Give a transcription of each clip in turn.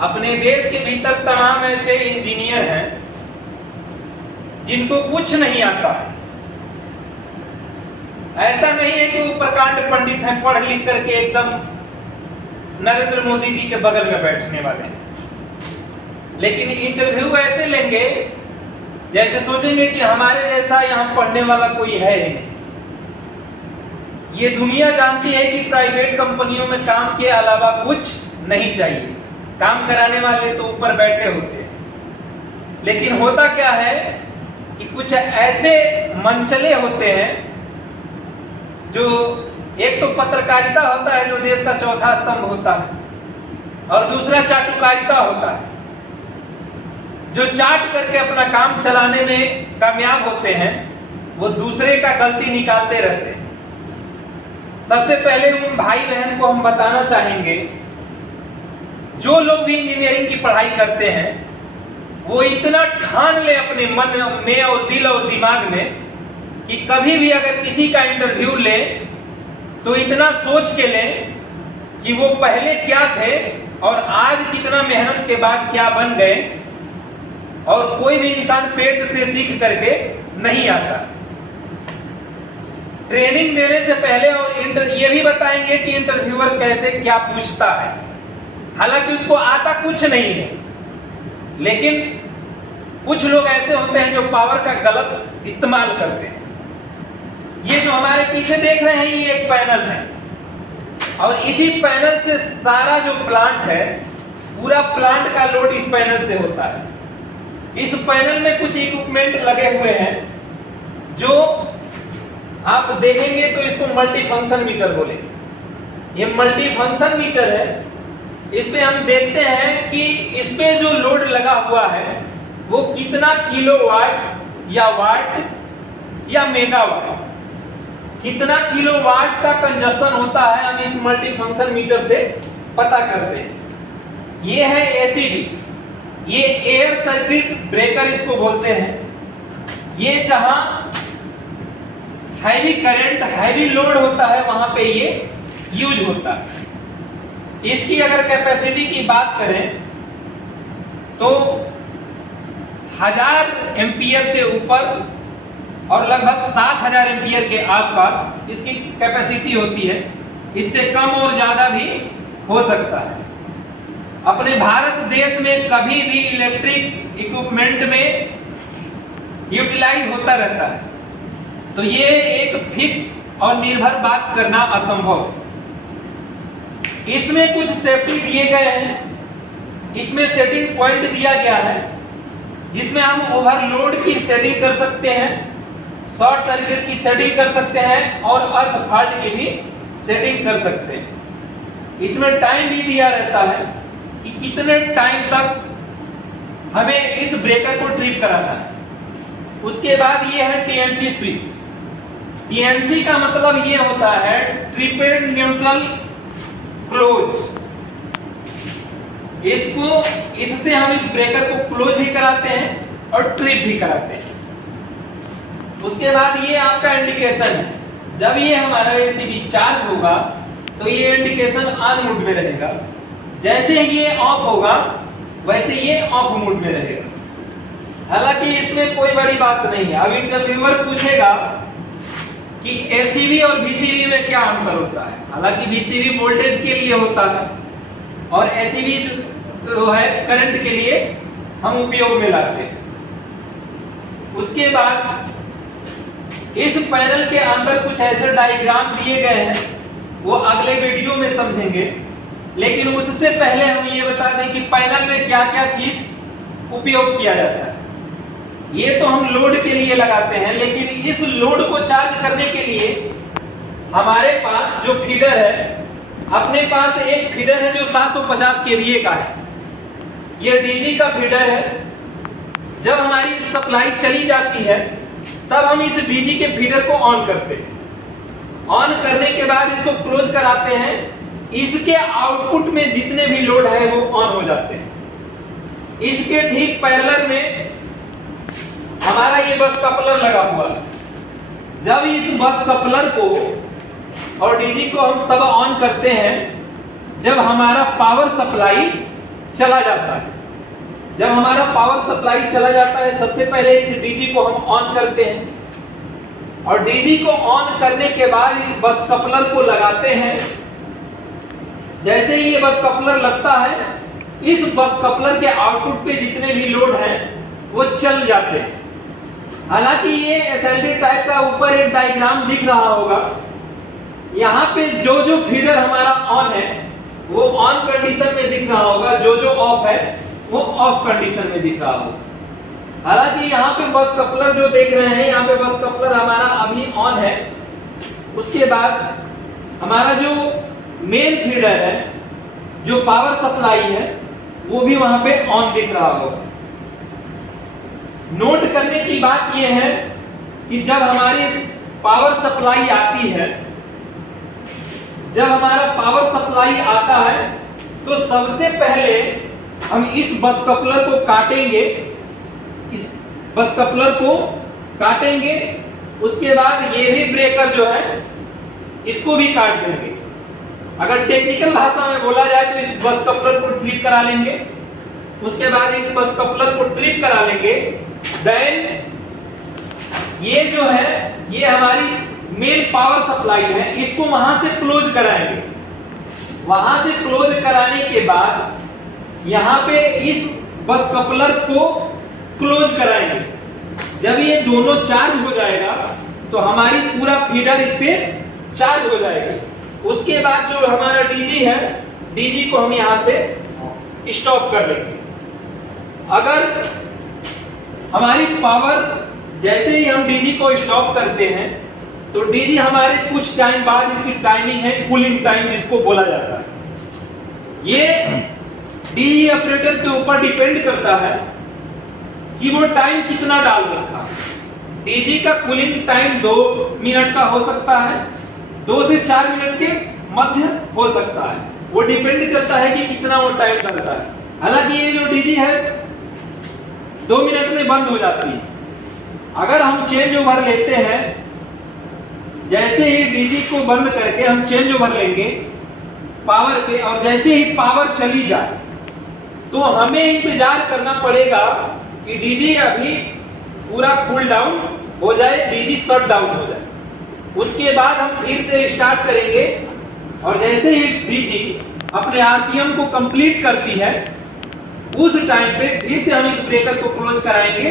अपने देश के भीतर तमाम ऐसे इंजीनियर हैं जिनको कुछ नहीं आता है। ऐसा नहीं है कि वो प्रकांड पंडित हैं, पढ़ लिख करके एकदम नरेंद्र मोदी जी के बगल में बैठने वाले हैं, लेकिन इंटरव्यू ऐसे लेंगे जैसे सोचेंगे कि हमारे जैसा यहाँ पढ़ने वाला कोई है ही नहीं। ये दुनिया जानती है कि प्राइवेट कंपनियों में काम के अलावा कुछ नहीं चाहिए, काम कराने वाले तो ऊपर बैठे होते हैं। लेकिन होता क्या है कि कुछ ऐसे मंचले होते हैं जो, एक तो पत्रकारिता होता है जो देश का चौथा स्तंभ होता है, और दूसरा चाटुकारिता होता है जो चाट करके अपना काम चलाने में कामयाब होते हैं, वो दूसरे का गलती निकालते रहते हैं। सबसे पहले उन भाई बहन को हम बताना चाहेंगे, जो लोग भी इंजीनियरिंग की पढ़ाई करते हैं वो इतना ठान ले अपने मन में और दिल और दिमाग में कि कभी भी अगर किसी का इंटरव्यू ले तो इतना सोच के लें कि वो पहले क्या थे और आज कितना मेहनत के बाद क्या बन गए। और कोई भी इंसान पेट से सीख करके नहीं आता। ट्रेनिंग देने से पहले और ये भी बताएंगे कि इंटरव्यूअर कैसे क्या पूछता है। हालांकि उसको आता कुछ नहीं है, लेकिन कुछ लोग ऐसे होते हैं जो पावर का गलत इस्तेमाल करते हैं। ये जो हमारे पीछे देख रहे हैं ये एक पैनल है, और इसी पैनल से सारा जो प्लांट है, पूरा प्लांट का लोड इस पैनल से होता है। इस पैनल में कुछ इक्विपमेंट लगे हुए हैं जो आप देखेंगे तो इसको मल्टी फंक्शन मीटर बोलेंगे। ये मल्टी फंक्शन मीटर है। इसमें हम देखते हैं कि इसपे जो लोड लगा हुआ है वो कितना किलोवाट या वाट या मेगावाट, कितना किलोवाट का कंजप्शन होता है, हम इस मल्टी फंक्शन मीटर से पता करते हैं। ये है एसीबी, ये एयर सर्किट ब्रेकर इसको बोलते हैं। ये जहां हैवी करंट, हैवी लोड होता है वहां पे ये यूज होता है। इसकी अगर कैपेसिटी की बात करें तो 1000 एम्पियर से ऊपर और लगभग 7000 एम्पियर के आसपास इसकी कैपेसिटी होती है। इससे कम और ज्यादा भी हो सकता है। अपने भारत देश में कभी भी इलेक्ट्रिक इक्विपमेंट में यूटिलाइज होता रहता है, तो ये एक फिक्स और निर्भर बात करना असंभव है। इसमें कुछ सेफ्टी दिए गए हैं, इसमें सेटिंग पॉइंट दिया गया है जिसमें हम ओवरलोड की सेटिंग कर सकते हैं, शॉर्ट सर्किट की सेटिंग कर सकते हैं और अर्थ फॉल्ट की भी सेटिंग कर सकते हैं। इसमें टाइम भी दिया रहता है कि कितने टाइम तक हमें इस ब्रेकर को ट्रिप कराना है। उसके बाद ये है टीएनसी स्विच। टीएनसी का मतलब ये होता है ट्रिपेड न्यूट्रल क्लोज। इससे हम इस ब्रेकर को क्लोज भी कराते हैं और ट्रिप भी कराते हैं। उसके बाद ये आपका इंडिकेशन है। जब ये हमारा एसीबी चार्ज होगा तो ये इंडिकेशन ऑन मोड में रहेगा, जैसे ये ऑफ होगा वैसे ये ऑफ मोड में रहेगा। हालांकि इसमें कोई बड़ी बात नहीं है। अब इंटरव्यूअर पूछेगा कि एसीबी और वीसीबी में क्या अंतर होता है। हालांकि वीसीबी वोल्टेज के लिए होता है और एसीबी जो है करंट के लिए हम उपयोग में लाते हैं। उसके बाद इस पैनल के अंदर कुछ ऐसे डायग्राम दिए गए हैं, वो अगले वीडियो में समझेंगे। लेकिन उससे पहले हम ये बता दें कि पैनल में क्या क्या चीज उपयोग किया जाता है। ये तो हम लोड के लिए लगाते हैं, लेकिन इस लोड को चार्ज करने के लिए हमारे पास जो फीडर है, अपने पास एक फीडर है जो 750 केवीए का है। ये डीजी का फीडर है। जब हमारी सप्लाई चली जाती है तब हम इस डीजी के फीडर को ऑन करते हैं। ऑन करने के बाद इसको क्लोज कराते हैं। इसके आउटपुट में जितने भी लोड है वो ऑन हो जाते हैं। इसके ठीक पैरेलल में हमारा ये बस कपलर लगा हुआ है। जब इस बस कपलर को और डीजी को हम तब ऑन करते हैं जब हमारा पावर सप्लाई चला जाता है। जब हमारा पावर सप्लाई चला जाता है, सबसे पहले इस डीजी को हम ऑन करते हैं और डीजी को ऑन करने के बाद इस बस कपलर को लगाते हैं। जैसे ही ये बस कपलर लगता है, इस बस कपलर के आउटपुट पे जितने भी लोड हैं वो चल जाते हैं। हालांकि ये एसएलडी टाइप का ऊपर एक डायग्राम दिख रहा होगा, यहाँ पे जो जो फीडर हमारा ऑन है वो ऑन कंडीशन में दिख रहा होगा, जो जो ऑफ है वो ऑफ कंडीशन में दिख रहा होगा। हालांकि यहाँ पे बस कपलर जो देख रहे हैं, यहाँ पे बस कपलर हमारा अभी ऑन है। उसके बाद हमारा जो मेन फीडर है, जो पावर सप्लाई है, वो भी वहां पे ऑन दिख रहा होगा। नोट करने की बात यह है कि जब हमारी पावर सप्लाई आती है, जब हमारा पावर सप्लाई आता है तो सबसे पहले हम इस बस कपलर को काटेंगे, इस बस कपलर को काटेंगे। उसके बाद ये भी ब्रेकर जो है इसको भी काट देंगे। अगर टेक्निकल भाषा में बोला जाए तो इस बस कपलर को ट्रिप करा लेंगे। उसके बाद इस बस कपलर को ट्रिप करा लेंगे। देन ये जो है, ये हमारी मेन पावर सप्लाई है, इसको वहां से क्लोज कराएंगे। वहां से क्लोज कराने के बाद यहां पे इस बस कपलर को क्लोज कराएंगे। जब ये दोनों चार्ज हो जाएगा तो हमारी पूरा फीडर इससे चार्ज हो जाएगी। उसके बाद जो हमारा डीजी है, डीजी को हम यहां से स्टॉप कर लेंगे। अगर हमारी पावर, जैसे ही हम डीजी को स्टॉप करते हैं तो डीजी हमारे कुछ टाइम बाद, इसकी टाइमिंग है कूलिंग टाइम जिसको बोला जाता है। ये डीजी ऑपरेटर के ऊपर डिपेंड करता है कि वो टाइम कितना डाल रखा। डीजी का कूलिंग टाइम 2 मिनट का हो सकता है, 2 से 4 मिनट के मध्य हो सकता है। वो डिपेंड करता है कि कितना वो टाइम डालता है। हालांकि ये जो डीजी है 2 मिनट में बंद हो जाती है। अगर हम चेंज ओवर लेते हैं, जैसे ही डीजी को बंद करके हम चेंज ओवर लेंगे पावर पे, और जैसे ही पावर चली जाए तो हमें इंतजार करना पड़ेगा कि डीजी अभी पूरा कूल डाउन हो जाए, डीजी शट डाउन हो जाए। उसके बाद हम फिर से स्टार्ट करेंगे और जैसे ही डीजी अपने आरपीएम को कंप्लीट करती है, उस टाइम पे फिर से हम इस ब्रेकर को क्लोज कराएंगे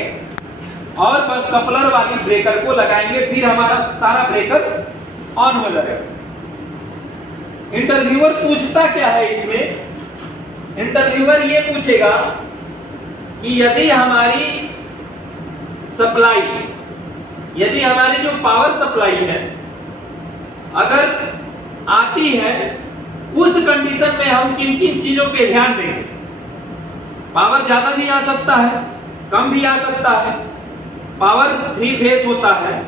और बस कपलर वाली ब्रेकर को लगाएंगे। फिर हमारा सारा ब्रेकर ऑन हो जाएगा। इंटरव्यूअर पूछता क्या है इसमें? इंटरव्यूअर ये पूछेगा कि यदि हमारी सप्लाई, यदि हमारी जो पावर सप्लाई है अगर आती है, उस कंडीशन में हम किन किन चीजों पे ध्यान देंगे। पावर ज्यादा भी आ सकता है, कम भी आ सकता है। पावर 3 फेस होता है,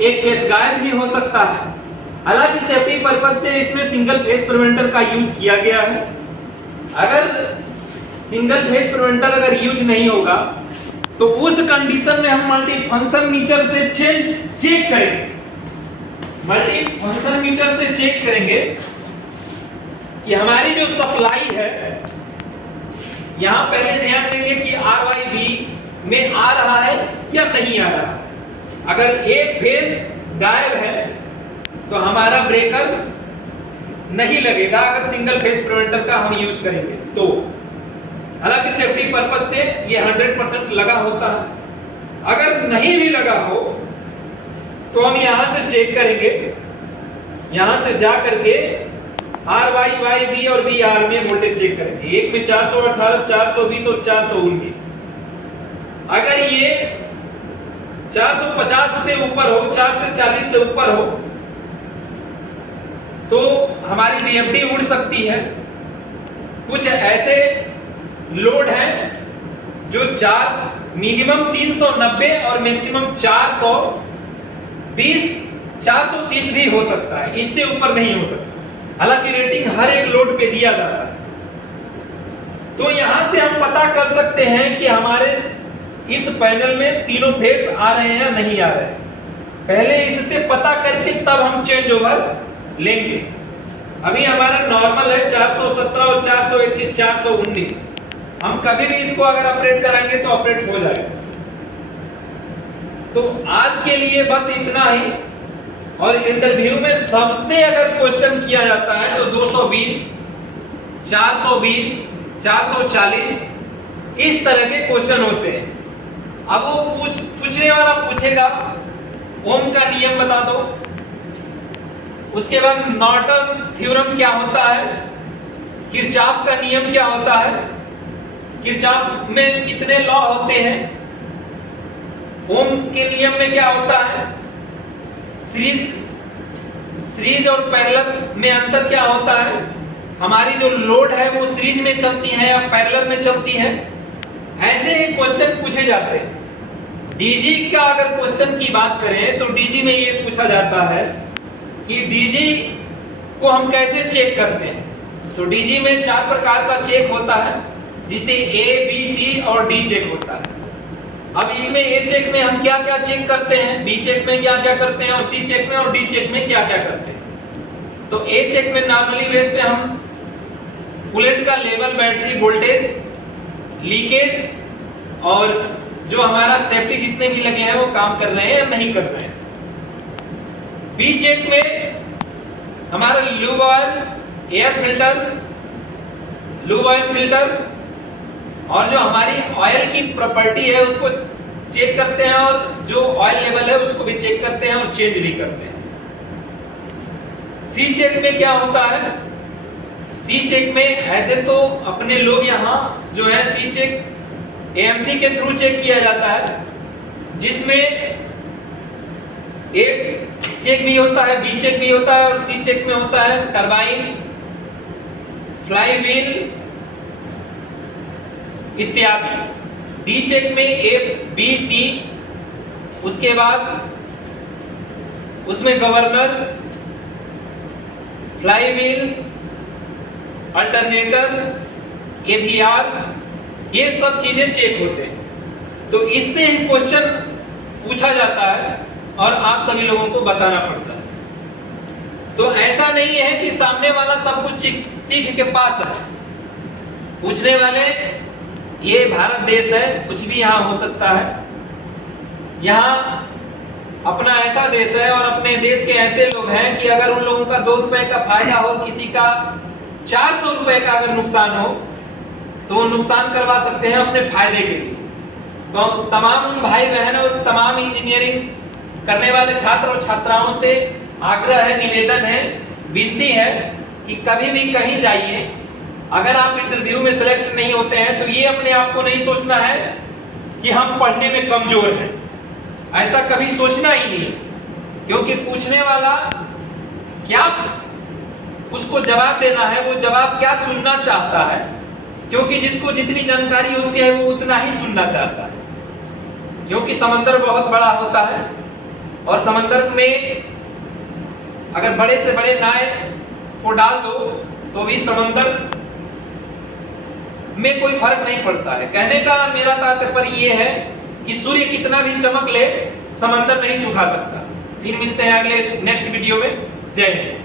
एक फेस गायब भी हो सकता है। हालांकि सेफ्टी पर्पज से इसमें सिंगल फेस प्रिवेंटर का यूज किया गया है। अगर सिंगल फेस प्रिवेंटर अगर यूज नहीं होगा तो उस कंडीशन में हम मल्टी फंक्शन मीटर से चेक करेंगे। मल्टी फंक्शन मीटर से चेक करेंगे कि हमारी जो सप्लाई है, यहां पहले ध्यान देंगे कि RYB में आ रहा है या नहीं आ रहा है। अगर एक फेस गायब है तो हमारा ब्रेकर नहीं लगेगा, अगर सिंगल फेस प्रिवेंटर का हम यूज करेंगे तो। हालांकि सेफ्टी पर्पज से ये 100% लगा होता है। अगर नहीं भी लगा हो तो हम यहां से चेक करेंगे, यहां से जा करके RYB और BR में वोल्टेज चेक करेंगे। एक में 418, 420 और 419। अगर ये 450 से ऊपर हो, 440 से ऊपर हो तो हमारी BFD उड़ सकती है। कुछ ऐसे लोड हैं जो मिनिमम 390 और मैक्सिमम 420, 430 भी हो सकता है, इससे ऊपर नहीं हो सकता। हालांकि रेटिंग हर एक लोड पे दिया जाता है। तो यहां से हम पता कर सकते हैं कि हमारे इस पैनल में तीनों फेस आ रहे हैं या नहीं आ रहे हैं। पहले इससे पता करके तब हम चेंज ओवर लेंगे। अभी हमारा नॉर्मल है 417 और 421, 419। हम कभी भी इसको अगर ऑपरेट कराएंगे तो ऑपरेट हो जाएगा। तो आज के लिए बस इतना ही। और इंटरव्यू में सबसे अगर क्वेश्चन किया जाता है तो 220, 420, 440 इस तरह के क्वेश्चन होते हैं। अब वो पूछने वाला पूछेगा ओम का नियम बता दो, उसके बाद नॉर्टन थ्योरम क्या होता है, किरचॉफ का नियम क्या होता है, किरचॉफ में कितने लॉ होते हैं, ओम के नियम में क्या होता है, सीरीज और पैरेलल में अंतर क्या होता है, हमारी जो लोड है वो सीरीज में चलती है या पैरेलल में चलती है। ऐसे क्वेश्चन पूछे जाते हैं। डीजी का अगर क्वेश्चन की बात करें तो डीजी में ये पूछा जाता है कि डीजी को हम कैसे चेक करते हैं। तो डीजी में 4 प्रकार का चेक होता है, जिसे ए, बी, सी और डी चेक होता है। अब इसमें ए चेक में हम क्या क्या चेक करते हैं, बी चेक में क्या क्या करते हैं और सी चेक में और डी चेक में क्या क्या करते हैं। तो ए चेक में नॉर्मली बेस पे हम कूलेंट का लेवल, बैटरी वोल्टेज, लीकेज और जो हमारा सेफ्टी जितने भी लगे हैं वो काम कर रहे हैं या नहीं कर रहे हैं। बी चेक में हमारा lube oil, air filter, lube oil filter और जो हमारी ऑयल की प्रॉपर्टी है उसको चेक करते हैं और जो ऑयल लेवल है उसको भी चेक करते हैं और चेंज भी करते हैं। सी चेक में क्या होता है, सी चेक में ऐसे तो अपने लोग यहाँ जो है सी चेक एएमसी के थ्रू चेक किया जाता है, जिसमें ए चेक भी होता है, बी चेक भी होता है और सी चेक में होता है टरबाइन, फ्लाई व्हील इत्यादि। डी चेक में ए, बी, सी, उसके बाद उसमें governor, fly wheel, alternator, AVR, ये सब चीजें चेक होते हैं। तो इससे ही क्वेश्चन पूछा जाता है और आप सभी लोगों को बताना पड़ता है। तो ऐसा नहीं है कि सामने वाला सब कुछ सीख के पास है। पूछने वाले ये भारत देश है, कुछ भी यहाँ हो सकता है। यहाँ अपना ऐसा देश है और अपने देश के ऐसे लोग हैं कि अगर उन लोगों का 2 रुपए का फायदा हो, किसी का 400 रुपए का अगर नुकसान हो तो वो नुकसान करवा सकते हैं अपने फायदे के लिए। तो तमाम भाई बहन और तमाम इंजीनियरिंग करने वाले छात्र और छात्राओं से आग्रह है, निवेदन है, विनती है कि कभी भी कहीं जाइए, अगर आप इंटरव्यू में सिलेक्ट नहीं होते हैं तो ये अपने आप को नहीं सोचना है कि हम पढ़ने में कमजोर हैं। ऐसा कभी सोचना ही नहीं, क्योंकि पूछने वाला क्या उसको जवाब देना है, वो जवाब क्या सुनना चाहता है, क्योंकि जिसको जितनी जानकारी होती है वो उतना ही सुनना चाहता है। क्योंकि समंदर बहुत बड़ा होता है और समंदर में अगर बड़े से बड़े नाव को डाल दो तो भी समंदर में कोई फर्क नहीं पड़ता है। कहने का मेरा तात्पर्य ये है कि सूर्य कितना भी चमक ले, समंदर नहीं सुखा सकता। फिर मिलते हैं अगले नेक्स्ट वीडियो में। जय हिंद।